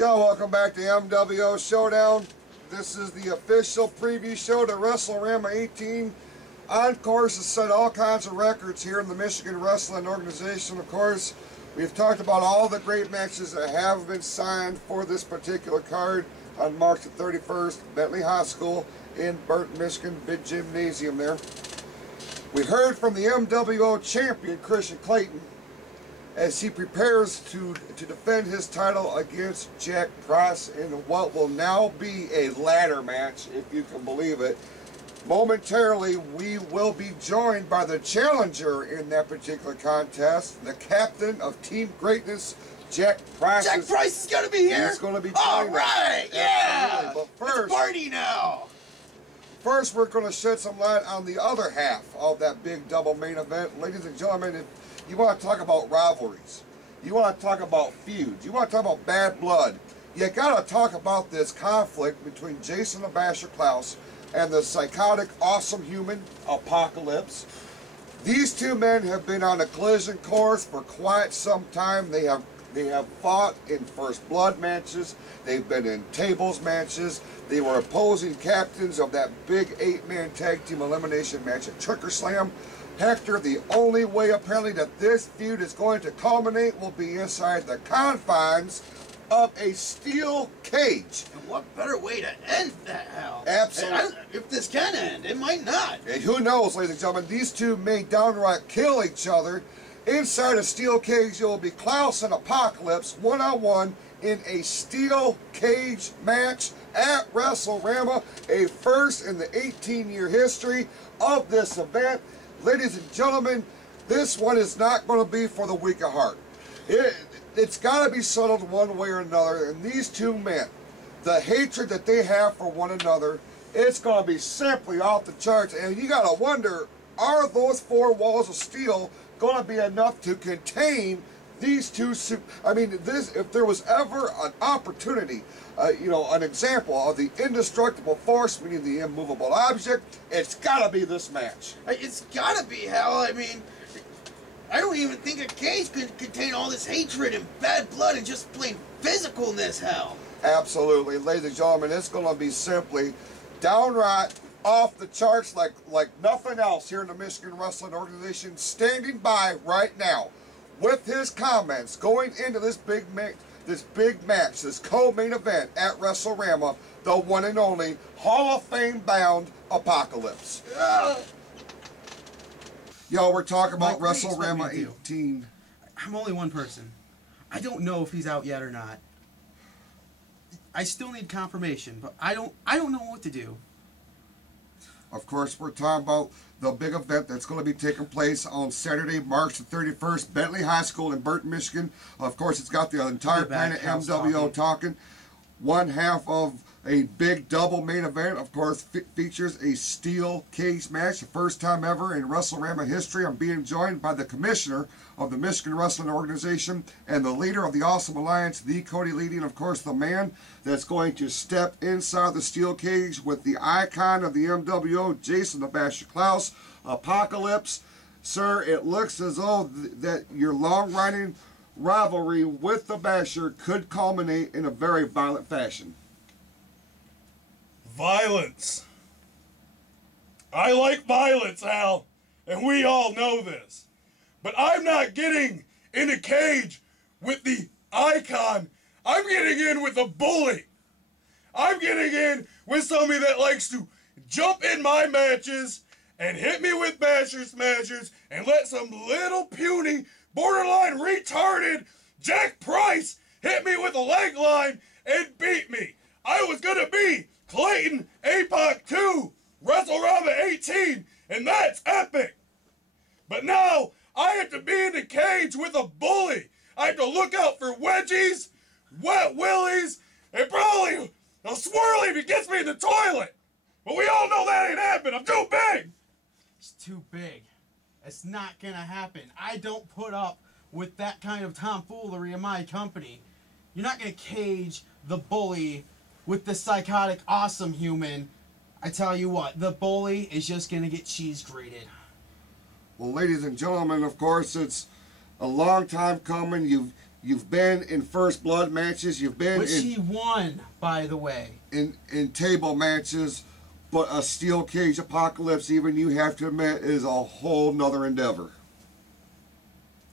Yo, welcome back to MWO Showdown. This is the official preview show to WrestleRama XVIII. On course to set all kinds of records here in the Michigan Wrestling Organization. Of course, we've talked about all the great matches that have been signed for this particular card on March the 31st, Bentley High School in Burton, Michigan, big gymnasium there. We heard from the MWO champion, Christian Clayton, as he prepares to defend his title against Jack Price in what will now be a ladder match, if you can believe it. Momentarily, we will be joined by the challenger in that particular contest, the captain of Team Greatness, Jack Price. Jack Price is going to be here? He's going to be all joining right, us. yeah! Absolutely. But first, it's a party now! First, we're going to shed some light on the other half of that big double main event. Ladies and gentlemen, if you want to talk about rivalries, you want to talk about feuds, you want to talk about bad blood, you got to talk about this conflict between Jason the Basher Klaus and the psychotic, awesome human, Apocalypse. These two men have been on a collision course for quite some time. They have fought in first blood matches. They've been in tables matches. They were opposing captains of that big 8-man tag team elimination match at Tricker Slam. Hector, the only way apparently that this feud is going to culminate will be inside the confines of a steel cage. And what better way to end that, Hal? Absolutely. If this can end, it might not. And who knows, ladies and gentlemen, these two may downright kill each other. Inside a steel cage, it will be Klaus and Apocalypse one-on-one in a steel cage match at WrestleRama, a first in the 18-year history of this event. Ladies and gentlemen, this one is not going to be for the weak of heart. It's got to be settled one way or another, and these two men, the hatred that they have for one another, it's going to be simply off the charts, and you got to wonder, are those four walls of steel going to be enough to contain these two? I mean, if there was ever an opportunity, an example of the indestructible force, meaning the immovable object, it's got to be this match. It's got to be, Hal. I mean, I don't even think a cage could contain all this hatred and bad blood and just plain physicalness, Hal. Absolutely. Ladies and gentlemen, it's going to be simply downright off the charts like nothing else here in the Michigan Wrestling Organization. Standing by right now with his comments going into this big match, this co-main event at WrestleRama, the one and only Hall of Fame bound Apocalypse. Yo, we're talking about WrestleRama XVIII. I'm only one person. I don't know if he's out yet or not. I still need confirmation, but I don't know what to do. Of course, we're talking about the big event that's going to be taking place on Saturday, March the 31st, Bentley High School in Burton, Michigan. Of course, it's got the entire planet MWO talking. One half of a big double main event, of course, features a steel cage match, the first time ever in WrestleRama history. I'm being joined by the commissioner of the Michigan Wrestling Organization and the leader of the Awesome Alliance, the Cody Leedy, and of course the man that's going to step inside the steel cage with the icon of the MWO, Jason the Basher Klaus, Apocalypse. Sir, it looks as though that your long-running rivalry with the Basher could culminate in a very violent fashion. Violence. I like violence, Al, and we all know this. But I'm not getting in a cage with the icon. I'm getting in with a bully. I'm getting in with somebody that likes to jump in my matches and hit me with Basher Smashers and let some little puny, borderline retarded Jack Price hit me with a leg line and beat me. I was going to be Clayton APOC 2, WrestleRama XVIII, and that's epic. But now I have to be in the cage with a bully. I have to look out for wedgies, wet willies, and probably a swirly if he gets me in the toilet. But we all know that ain't happening. I'm too big. It's too big. It's not gonna happen. I don't put up with that kind of tomfoolery in my company. You're not gonna cage the bully with the psychotic awesome human. I tell you what, the bully is just gonna get cheese grated. Well, ladies and gentlemen, of course, it's a long time coming. You've been in first blood matches. You've been Which he won, by the way. in table matches. But a steel cage apocalypse, even you have to admit, is a whole nother endeavor.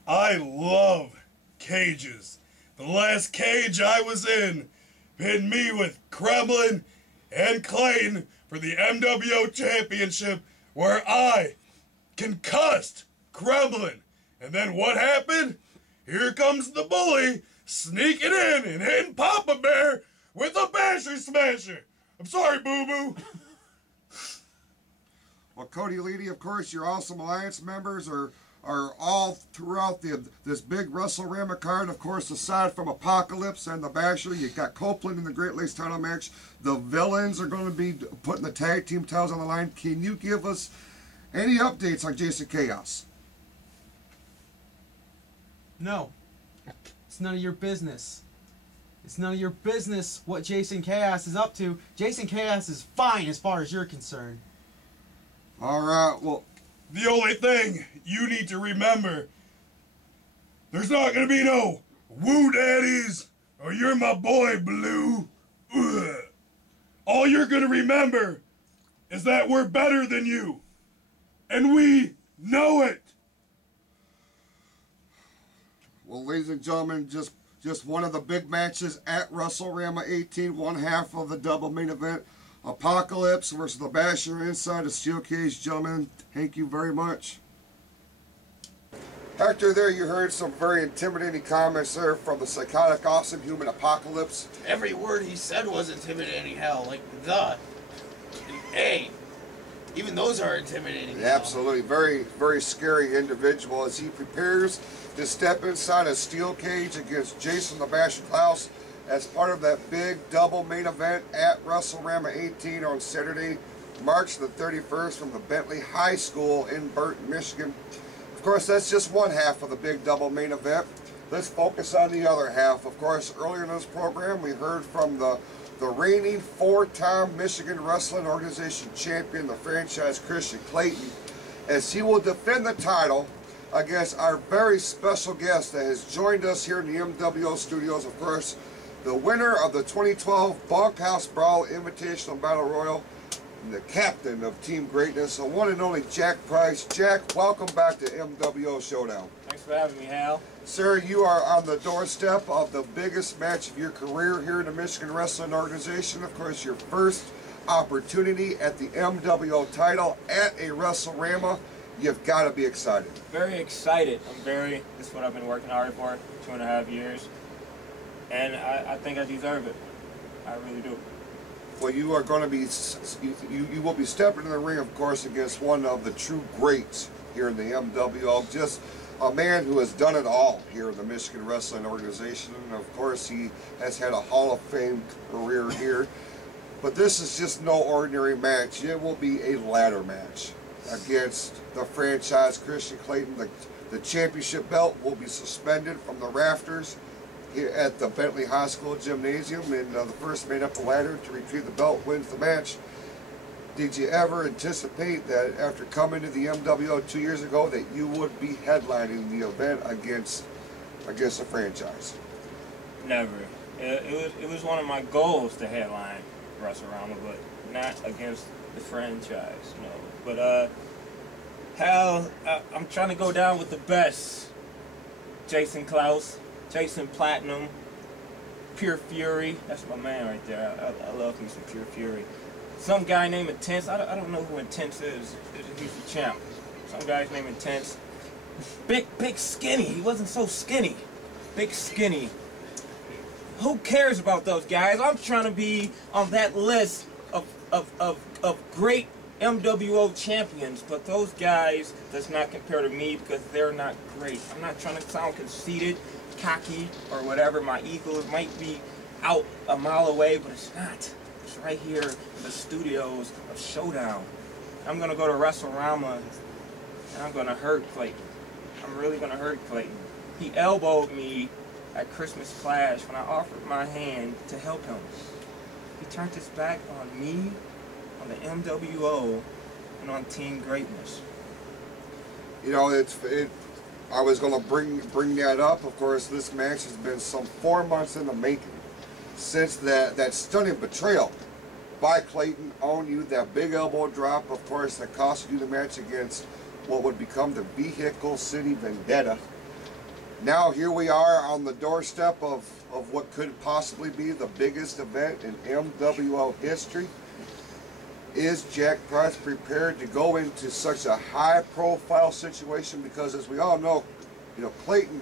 I love cages. The last cage I was in pinned me with Kremlin and Clayton for the MWO Championship, where I concussed Kremlin. And then what happened? Here comes the bully sneaking in and hitting Papa Bear with a Basher Smasher. I'm sorry, boo-boo. Well, Cody, Leedy, of course, your Awesome Alliance members are all throughout this big WrestleRama card. Of course, aside from Apocalypse and the Basher, you got Copeland in the Great Lakes title match. The Villains are going to be putting the tag team titles on the line. Can you give us any updates on Jason Chaos? No. It's none of your business. It's none of your business what Jason Chaos is up to. Jason Chaos is fine as far as you're concerned. All right, well, The only thing you need to remember, there's not gonna be no woo daddies or you're my boy Blue. Ugh. All you're gonna remember is that we're better than you. And we know it. well, ladies and gentlemen, just one of the big matches at WrestleRama 18, one half of the double main event. Apocalypse versus the Basher inside the steel cage. Gentlemen, thank you very much. Hector, there you heard some very intimidating comments there from the psychotic, awesome human Apocalypse. Every word he said was intimidating, hell. Like the and a. Even those are intimidating. hell. Absolutely, very, very scary individual as he prepares to step inside a steel cage against Jason the Basher Klaus as part of that big double main event at WrestleRama 18 on Saturday, March the 31st from the Bentley High School in Burton, Michigan. Of course, that's just one half of the big double main event. Let's focus on the other half. Of course, earlier in this program, we heard from the reigning four-time Michigan Wrestling Organization champion, the franchise Christian Clayton, as he will defend the title against our very special guest that has joined us here in the MWO Studios, of course, the winner of the 2012 Bunkhouse Brawl Invitational Battle Royal, and the captain of Team Greatness, the one and only Jack Price. Jack, welcome back to MWO Showdown. Thanks for having me, Hal. Sir, you are on the doorstep of the biggest match of your career here in the Michigan Wrestling Organization. Of course, your first opportunity at the MWO title at a WrestleRama. You've got to be excited. Very excited. This is what I've been working hard for 2.5 years. And I think I deserve it. I really do. Well, you are going to be, you will be stepping in the ring, of course, against one of the true greats here in the MWO. Just a man who has done it all here in the Michigan Wrestling Organization. And of course, he has had a Hall of Fame career here. But this is just no ordinary match. It will be a ladder match against the franchise Christian Clayton. The championship belt will be suspended from the rafters here at the Bentley High School Gymnasium, and the first man up the ladder to retrieve the belt wins the match. Did you ever anticipate that after coming to the MWO 2 years ago that you would be headlining the event against the franchise? Never. It was one of my goals to headline WrestleRama, but not against the franchise, no. But Hal, I'm trying to go down with the best. Jason Klaus, Jason Platinum, Pure Fury. That's my man right there. I love me some Pure Fury. Some guy named Intense. I don't know who Intense is. He's the champ. Some guy's named Intense. Big skinny. He wasn't so skinny. Big skinny. Who cares about those guys? I'm trying to be on that list of great MWO champions, but those guys does not compare to me because they're not great. I'm not trying to sound conceited, cocky, or whatever. My ego might be out a mile away, but it's not. It's right here in the studios of Showdown. I'm going to go to WrestleRama, and I'm going to hurt Clayton. I'm really going to hurt Clayton. He elbowed me at Christmas Clash when I offered my hand to help him. He turned his back on me, on the MWO, and on Team Greatness. You know, I was going to bring that up. Of course, this match has been some 4 months in the making since that stunning betrayal by Clayton on you, that big elbow drop, of course, that cost you the match against what would become the Vehicle City Vendetta. Now here we are on the doorstep of what could possibly be the biggest event in MWO history. Is Jack Price prepared to go into such a high-profile situation? Because as we all know, Clayton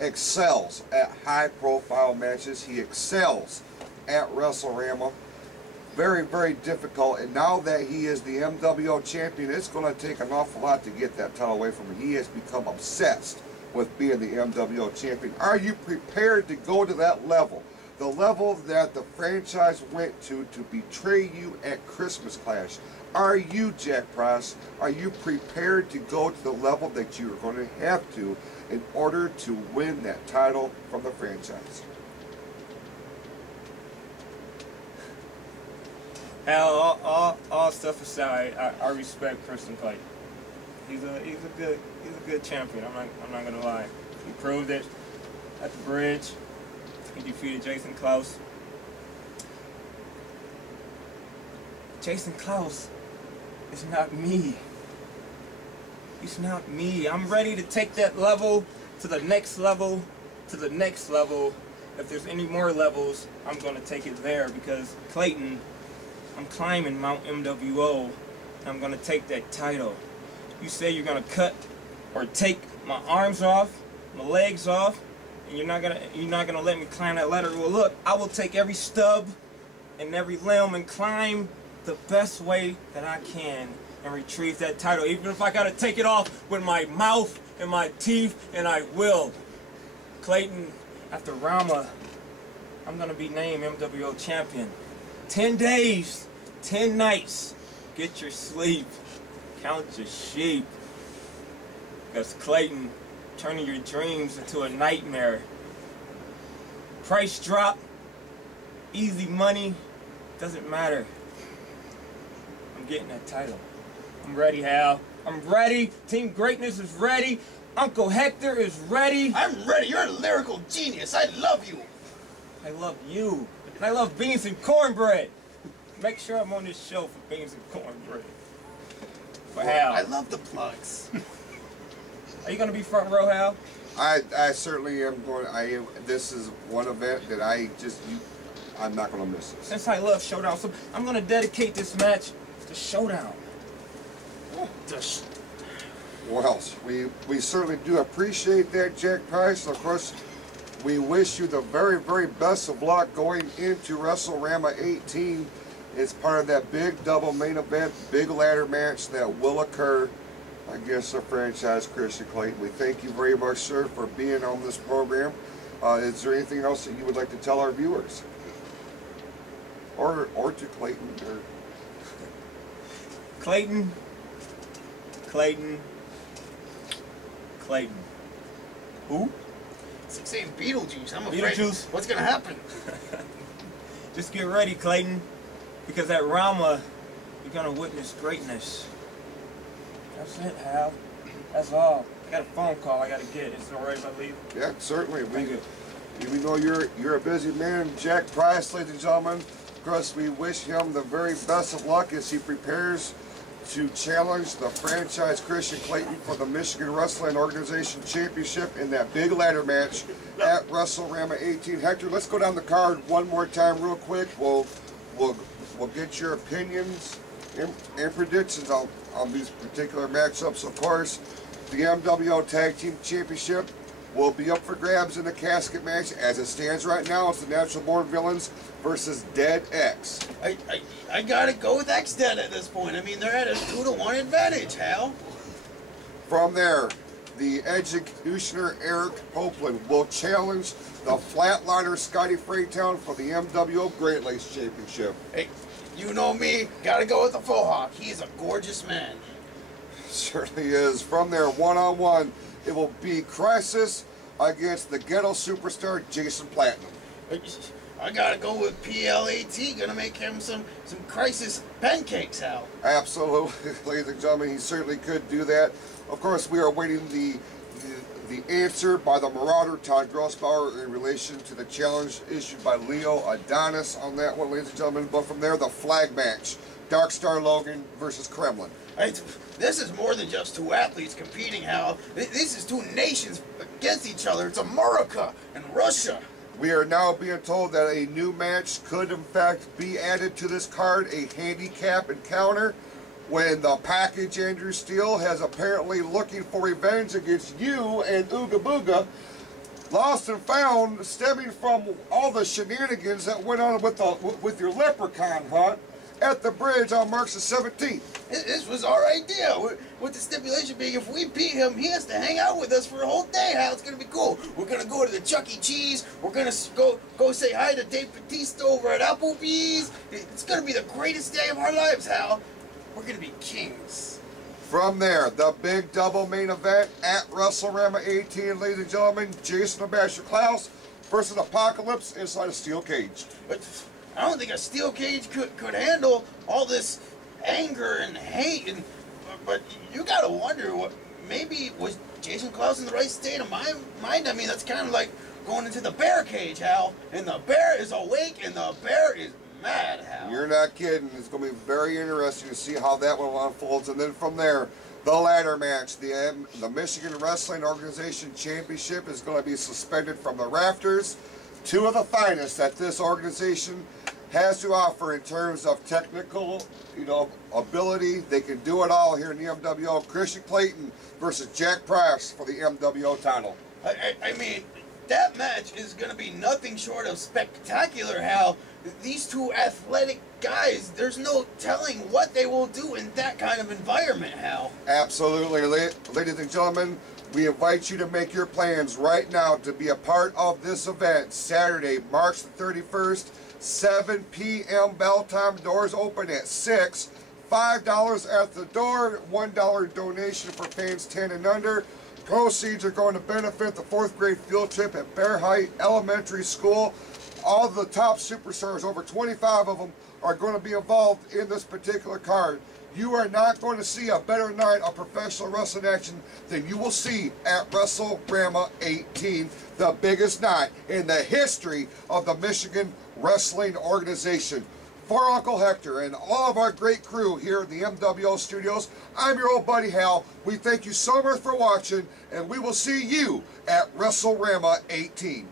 excels at high-profile matches. He excels at WrestleRama. Very, very difficult. And now that he is the MWO champion, it's going to take an awful lot to get that title away from him. He has become obsessed with being the MWO champion. Are you prepared to go to that level? The level that the franchise went to betray you at Christmas Clash. Are you, Jack Price, are you prepared to go to the level that you're going to have to in order to win that title from the franchise? Hal, all stuff aside, I respect Christian Clayton. He's a good champion. I'm not gonna lie. He proved it at the bridge. He defeated Jason Klaus. Jason Klaus is not me. He's not me. I'm ready to take that level to the next level, to the next level. If there's any more levels, I'm gonna take it there because Clayton, I'm climbing Mount MWO, and I'm gonna take that title. You say you're gonna cut or take my arms off, my legs off, and you're not gonna let me climb that ladder. Well, look, I will take every stub and every limb and climb the best way that I can and retrieve that title, even if I gotta take it off with my mouth and my teeth, and I will. Clayton, after Rama, I'm gonna be named MWO champion. 10 days, 10 nights. Get your sleep. Count your sheep. Because Clayton, turning your dreams into a nightmare. Price drop, easy money, doesn't matter. I'm getting that title. I'm ready, Hal. I'm ready. Team Greatness is ready. Uncle Hector is ready. I'm ready. You're a lyrical genius. I love you. I love you. And I love beans and cornbread. Make sure I'm on this show for beans and cornbread. For Hal. I love the plugs. Are you going to be front row, Hal? I certainly am going. This is one event that I'm not going to miss this. Since I love Showdown, so I'm going to dedicate this match to Showdown. Well, we certainly do appreciate that, Jack Price. Of course, we wish you the very, very best of luck going into WrestleRama XVIII. It's part of that big double main event, big ladder match that will occur against the franchise Christian Clayton. We thank you very much, sir, for being on this program. Is there anything else that you would like to tell our viewers? Or to Clayton? Or... Clayton. Who? It's saying Beetlejuice. I'm afraid. Beetlejuice. What's gonna happen? Just get ready, Clayton, because at Rama, you're gonna witness greatness. That's it, Hal. That's all. I got a phone call I gotta get. Is it alright if I leave? Yeah, certainly. Thank you. We know you're a busy man, Jack Price, ladies and gentlemen. Of course, we wish him the very best of luck as he prepares to challenge the franchise Christian Clayton for the Michigan Wrestling Organization Championship in that big ladder match at WrestleRama XVIII. Hector, let's go down the card one more time real quick. We'll get your opinions and predictions on these particular matchups. Of course, the MWO Tag Team Championship will be up for grabs in the casket match. As it stands right now, it's the Natural Born Villains versus Dead X. I gotta go with X-Dead at this point. I mean, they're at a 2-to-1 advantage, Hal. From there, the Executioner Eric Copeland will challenge the Flatliner Scotty Freytown for the MWO Great Lakes Championship. Hey, you know me, gotta go with the Faux Hawk. He's a gorgeous man. Certainly is. From there, one-on-one, it will be Crisis against the Ghetto Superstar Jason Platinum. I gotta go with PLAT. Gonna make him some Crisis pancakes, Hal. Absolutely, ladies and gentlemen, he certainly could do that. Of course, we are awaiting The answer by the Marauder Todd Grossbauer in relation to the challenge issued by Leo Adonis on that one, ladies and gentlemen. But from there, the flag match. Dark Star Logan versus Kremlin. This is more than just two athletes competing, Hal. This is two nations against each other. It's America and Russia. We are now being told that a new match could in fact be added to this card, a handicap encounter, when the package Andrew Steele has apparently looking for revenge against you and Ooga Booga. Lost and found stemming from all the shenanigans that went on with your leprechaun hunt at the bridge on March the 17th. This was our idea, with the stipulation being if we beat him, he has to hang out with us for a whole day, Hal. It's going to be cool. We're going to go to the Chuck E. Cheese. We're going to go say hi to Dave Bautista over at Applebee's. It's going to be the greatest day of our lives, Hal. We're going to be kings. From there, the big double main event at WrestleRama 18, ladies and gentlemen, Jason the Basher Klaus versus Apocalypse inside a steel cage. But I don't think a steel cage could handle all this anger and hate. But you got to wonder, maybe was Jason Klaus in the right state of mind? I mean, that's kind of like going into the bear cage, Hal. And the bear is awake and the bear is mad, Hal. You're not kidding. It's going to be very interesting to see how that one unfolds. And then from there, the ladder match. The Michigan Wrestling Organization Championship is going to be suspended from the rafters. Two of the finest that this organization has to offer in terms of technical, ability. They can do it all here in the MWO. Christian Clayton versus Jack Price for the MWO title. I mean, that match is going to be nothing short of spectacular, Hal. These two athletic guys, there's no telling what they will do in that kind of environment, Hal. Absolutely. Ladies and gentlemen, we invite you to make your plans right now to be a part of this event. Saturday, March the 31st, 7 p.m. bell time. Doors open at 6. $5 at the door, $1 donation for fans 10 and under. Proceeds are going to benefit the 4th grade field trip at Bear Height Elementary School. All of the top superstars, over 25 of them, are going to be involved in this particular card. You are not going to see a better night of professional wrestling action than you will see at WrestleRama 18, the biggest night in the history of the Michigan Wrestling Organization. For Uncle Hector and all of our great crew here at the MWO Studios, I'm your old buddy Hal. We thank you so much for watching, and we will see you at WrestleRama 18.